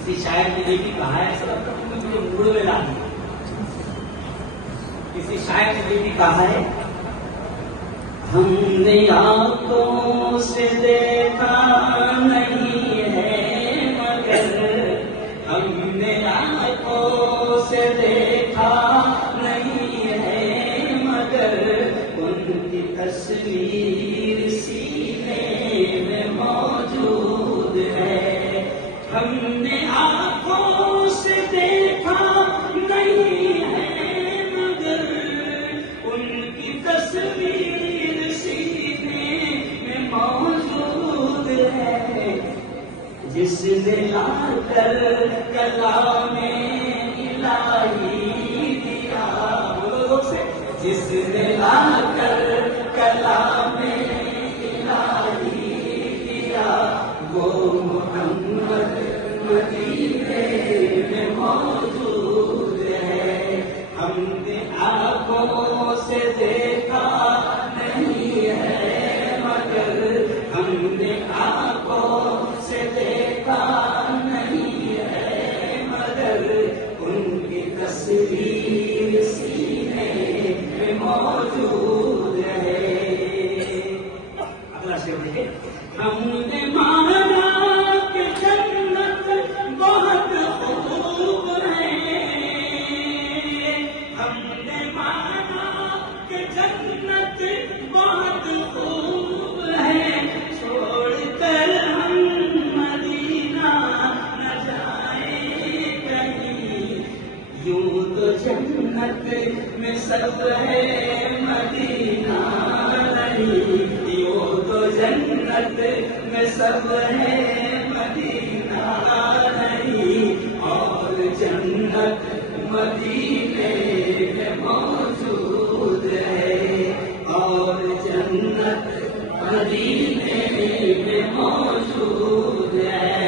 کسی شاعر نے یہ بھی کہا ہے سب مجھے موڑ میں لا دیا. کسی شاعر نے یہ بھی کہا ہے ہم نے آنکھوں سے دیکھا نہیں ہے مگر ہم نے آنکھوں سے دیکھا نہیں ہے مگر ان کی تصویر سینے میں موجود ہے. ہم نے آنکھوں سے دیکھا نہیں ہے مگر ان کی تصویر سینے میں موجود ہے. جس نے لا کر کلام الہی دیا جس نے لا کر کلام الہی دیا وہ محمد مدینے میں موجود ہے. ہم نے آنکھوں سے دیکھا نہیں ہے مگر ہم نے آنکھوں سے دیکھا نہیں ہے مگر ان کی تصویر سینے میں موجود ہے. اگلا شعر دیکھیں. ہم نے مانا کہ جنت بہت خوب ہے. ہم نے مانا کہ جنت بہت خوب ہے. چھوڑ کر ہم مدینہ نہ جائیں کہیں. یوں تو جنت میں سب ہے مدینہ نہیں. یوں تو جنت میں سب ہے مدینہ نہیں. اور جنت مدینے میں موجود ہے. اور جنت مدینے میں موجود ہے.